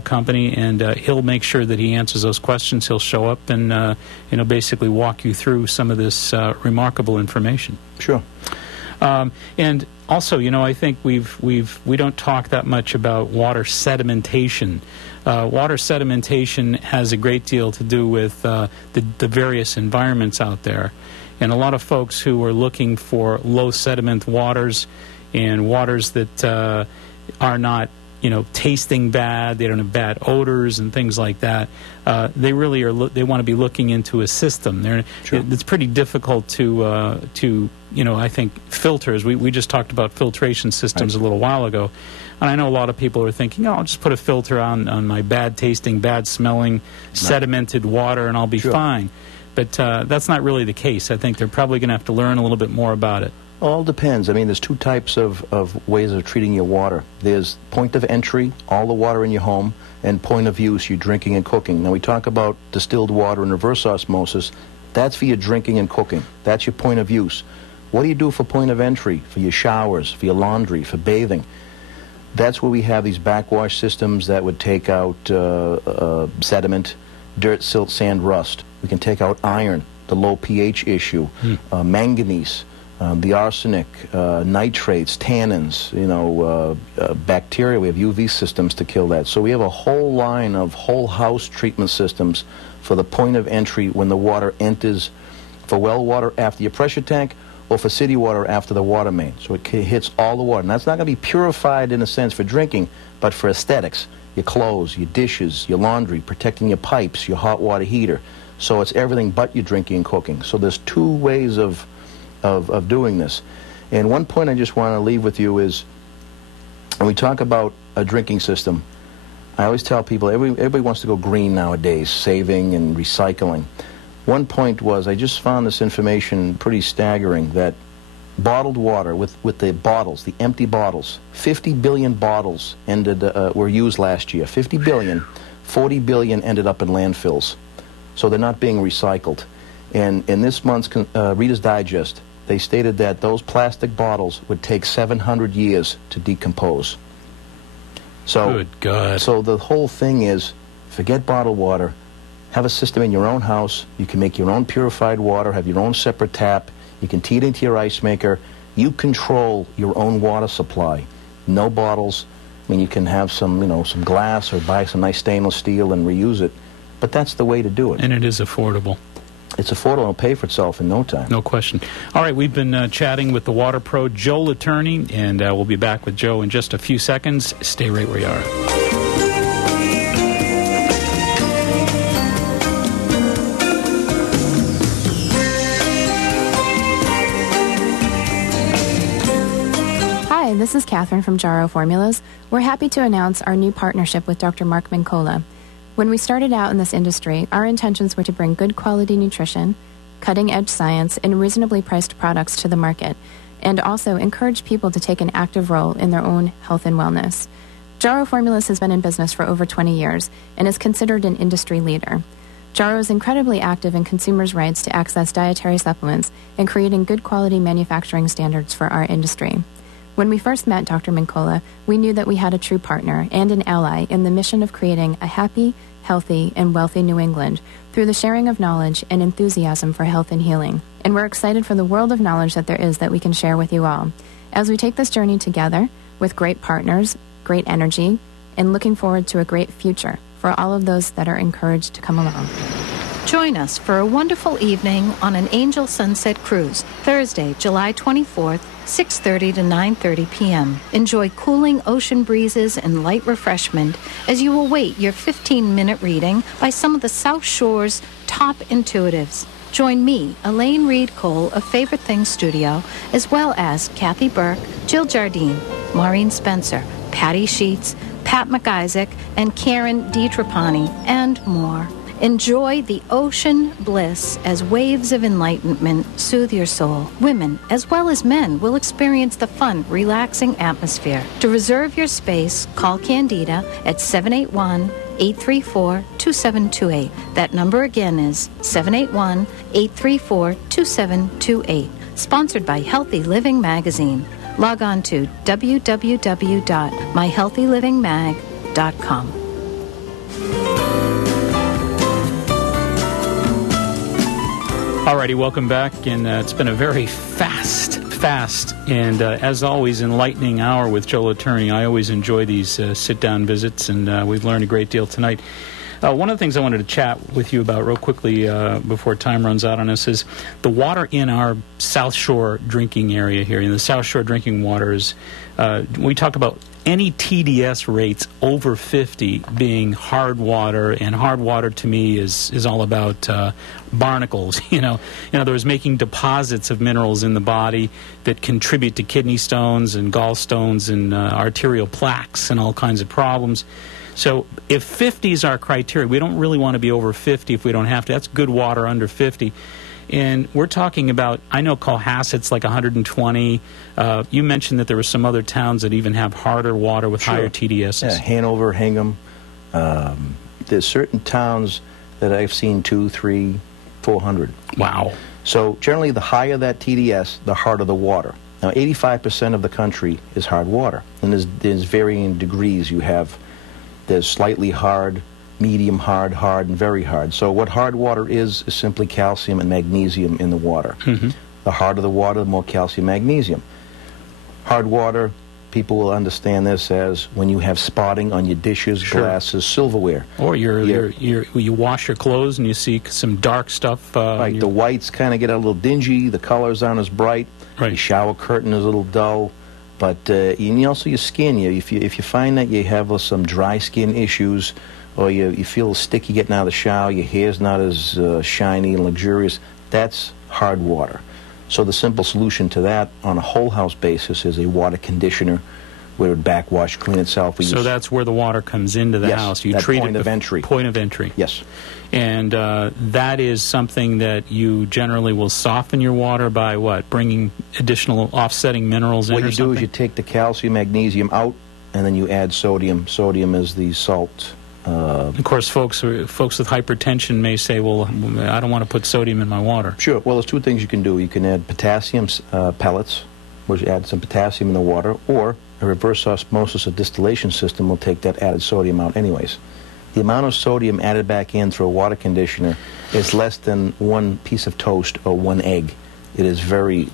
company, and he'll make sure that he answers those questions. He'll show up and you know, basically walk you through some of this remarkable information. Sure. And also, you know, I think we don't talk that much about water sedimentation. Water sedimentation has a great deal to do with the various environments out there, and a lot of folks who are looking for low sediment waters and waters that are not, you know, tasting bad, they don't have bad odors and things like that. They really are. They want to be looking into a system. It's pretty difficult to you know, I think filters. We just talked about filtration systems a little while ago, and I know a lot of people are thinking, oh, I'll just put a filter on my bad tasting, bad smelling, sedimented water, and I'll be fine. But that's not really the case. I think they're probably going to have to learn a little bit more about it. All depends. I mean, there's 2 types of ways of treating your water. There's point of entry, all the water in your home, and point of use, your drinking and cooking. Now, we talk about distilled water and reverse osmosis. That's for your drinking and cooking. That's your point of use. What do you do for point of entry? For your showers, for your laundry, for bathing? That's where we have these backwash systems that would take out sediment, dirt, silt, sand, rust. We can take out iron, the low pH issue, manganese, the arsenic, nitrates, tannins, you know, bacteria. We have UV systems to kill that. So we have a whole line of whole house treatment systems for the point of entry when the water enters for well water after your pressure tank, or for city water after the water main. So it hits all the water. And that's not going to be purified in a sense for drinking, but for aesthetics. Your clothes, your dishes, your laundry, protecting your pipes, your hot water heater. So it's everything but your drinking and cooking. So there's two ways of doing this. And one point I just want to leave with you is, when we talk about a drinking system, I always tell people, everybody wants to go green nowadays, saving and recycling. One point was, I just found this information pretty staggering, that bottled water, with the bottles, the empty bottles, 50 billion bottles were used last year. 50 billion, 40 billion ended up in landfills. So they're not being recycled. And in this month's Reader's Digest, they stated that those plastic bottles would take 700 years to decompose. So, good God. So the whole thing is, forget bottled water. Have a system in your own house. You can make your own purified water, have your own separate tap. You can tee it into your ice maker. You control your own water supply. No bottles. I mean, you can have some, some glass, or buy some nice stainless steel and reuse it. But that's the way to do it. And it is affordable. It's affordable. It'll pay for itself in no time. No question. All right, we've been chatting with the water pro, Joe Laterney, and we'll be back with Joe in just a few seconds. Stay right where you are. Hi, this is Catherine from Jarrow Formulas. We're happy to announce our new partnership with Dr. Mark Mincola. When we started out in this industry, our intentions were to bring good quality nutrition, cutting-edge science, and reasonably priced products to the market, and also encourage people to take an active role in their own health and wellness. Jarrow Formulas has been in business for over 20 years and is considered an industry leader. Jarrow is incredibly active in consumers' rights to access dietary supplements and creating good quality manufacturing standards for our industry. When we first met Dr. Mincola, we knew that we had a true partner and an ally in the mission of creating a happy, healthy, and wealthy New England through the sharing of knowledge and enthusiasm for health and healing. And we're excited for the world of knowledge that there is that we can share with you all. As we take this journey together with great partners, great energy, and looking forward to a great future for all of those that are encouraged to come along. Join us for a wonderful evening on an Angel Sunset Cruise, Thursday, July 24th, 6:30 to 9:30 p.m. Enjoy cooling ocean breezes and light refreshment as you await your 15-minute reading by some of the South Shore's top intuitives. Join me, Elaine Reed-Cole of Favorite Things Studio, as well as Kathy Burke, Jill Jardine, Maureen Spencer, Patty Sheets, Pat McIsaac, and Karen DiTrapani, and more. Enjoy the ocean bliss as waves of enlightenment soothe your soul. Women, as well as men, will experience the fun, relaxing atmosphere. To reserve your space, call Candida at 781-834-2728. That number again is 781-834-2728. Sponsored by Healthy Living Magazine. Log on to www.myhealthylivingmag.com. Alrighty, welcome back, and it's been a very fast, and as always, enlightening hour with Joe Laterney. I always enjoy these sit-down visits, and we've learned a great deal tonight. One of the things I wanted to chat with you about real quickly before time runs out on us is the water in our South Shore drinking area here. In the South Shore drinking waters, we talk about any TDS rates over 50 being hard water, and hard water to me is all about barnacles, in other words, making deposits of minerals in the body that contribute to kidney stones and gallstones and arterial plaques and all kinds of problems. So if 50 is our criteria, we don't really want to be over 50 if we don't have to. That's good water under 50. And we're talking about, I know Cohasset's like 120. You mentioned that there were some other towns that even have harder water with higher TDSs. Yeah, Hanover, Hingham. There's certain towns that I've seen 200, 300, 400. Wow. So generally the higher that TDS, the harder the water. Now 85% of the country is hard water. And there's varying degrees. There's slightly hard, medium hard, hard, and very hard. So what hard water is simply calcium and magnesium in the water. Mm-hmm. The harder the water, the more calcium, magnesium. Hard water, people will understand this as when you have spotting on your dishes, Sure. glasses, silverware. Or you wash your clothes and you see some dark stuff. Right, the whites kind of get a little dingy, the colors aren't as bright, Right. your shower curtain is a little dull, but also your skin. If you find that you have some dry skin issues, or you feel sticky getting out of the shower, your hair's not as shiny and luxurious, that's hard water. So the simple solution to that on a whole house basis is a water conditioner where it would backwash, clean itself. So that's where the water comes into the Yes, house. You that treat point it of entry. Point of entry. Yes. And that is something that you generally will soften your water by what? Bringing additional offsetting minerals in What or you do something? is you take the calcium, magnesium out, and then you add sodium. Sodium is the salt. Of course, folks with hypertension may say, well, I don't want to put sodium in my water. Sure. Well, there's two things you can do. You can add potassium pellets, which add some potassium in the water, or a reverse osmosis or distillation system will take that added sodium out anyways. The amount of sodium added back in through a water conditioner is less than one piece of toast or one egg. It is very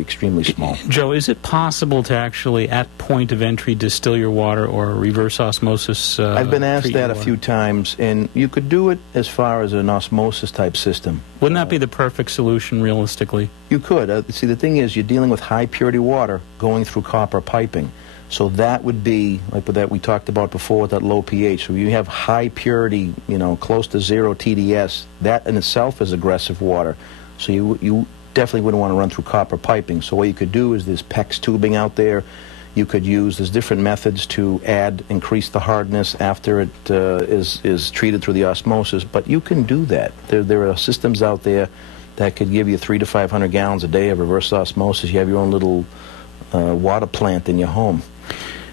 extremely small. Joe, is it possible to actually, at point of entry, distill your water or reverse osmosis? I've been asked treat that your a water? few times, and you could do it as far as an osmosis type system. Wouldn't that be the perfect solution, realistically? You could. See, the thing is, you're dealing with high purity water going through copper piping. So that would be, like with that we talked about before with that low pH. So you have high purity, close to 0 TDS. That in itself is aggressive water. So you definitely wouldn't want to run through copper piping. So what you could do is there's PEX tubing out there. You could there's different methods to increase the hardness after it is treated through the osmosis. But you can do that. There are systems out there that could give you 300 to 500 gallons a day of reverse osmosis. You have your own little water plant in your home.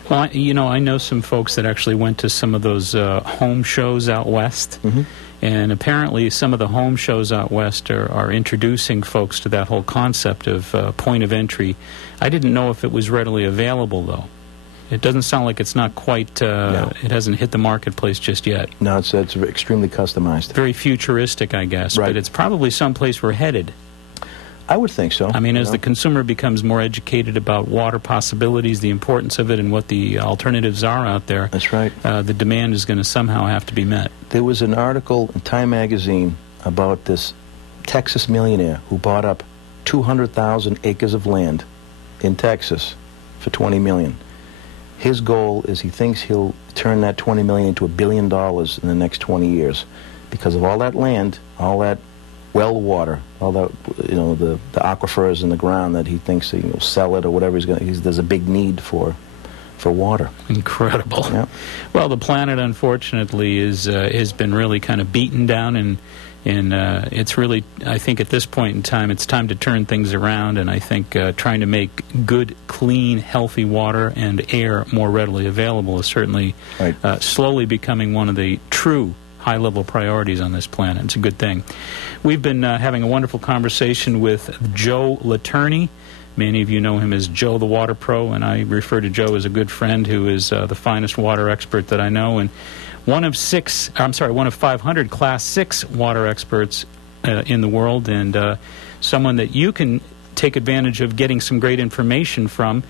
Well, I know some folks that actually went to some of those home shows out west. Mm-hmm. And apparently some of the home shows out west are introducing folks to that whole concept of point of entry. I didn't know if it was readily available, though. It doesn't sound like it's not quite, it hasn't hit the marketplace just yet. No, it's extremely customized. Very futuristic, I guess. Right. But it's probably someplace we're headed. I would think so. I mean, as the consumer becomes more educated about water possibilities, the importance of it, and what the alternatives are out there, That's right. The demand is going to somehow have to be met. There was an article in Time magazine about this Texas millionaire who bought up 200,000 acres of land in Texas for $20 million. His goal is he thinks he'll turn that $20 million into $1 billion in the next 20 years because of all that land, all that well water, all that, the aquifers in the ground that he thinks he'll sell it or whatever there's a big need for water. Incredible. Yeah. Well, the planet, unfortunately, has been really kind of beaten down, and it's really, I think at this point in time, it's time to turn things around, and I think trying to make good, clean, healthy water and air more readily available is certainly Right. Slowly becoming one of the true high-level priorities on this planet. It's a good thing. We've been having a wonderful conversation with Joe WATDjuly. Many of you know him as Joe the Water Pro, and I refer to Joe as a good friend who is the finest water expert that I know, and one of 500 Class 6 water experts in the world, and someone that you can take advantage of getting some great information from.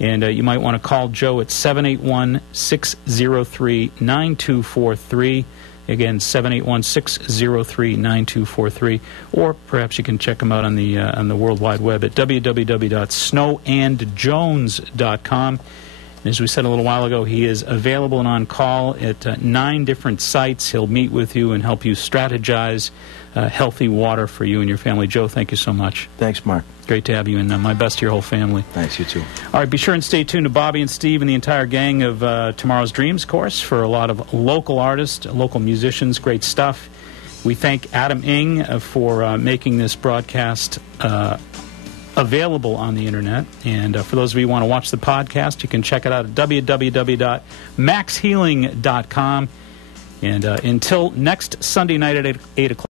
And you might want to call Joe at 781-603-9243. Again, 781-603-9243. Or perhaps you can check him out on the World Wide Web at www.snowandjones.com. And as we said a little while ago, he is available and on call at 9 different sites. He'll meet with you and help you strategize healthy water for you and your family. Joe, thank you so much. Thanks, Mark. Great to have you, and my best to your whole family. Thanks, you too. All right, be sure and stay tuned to Bobby and Steve and the entire gang of Tomorrow's Dreams course for a lot of local artists, local musicians, great stuff. We thank Adam Ing for making this broadcast available on the internet. And for those of you who want to watch the podcast, you can check it out at www.maxhealing.com. And until next Sunday night at 8 o'clock.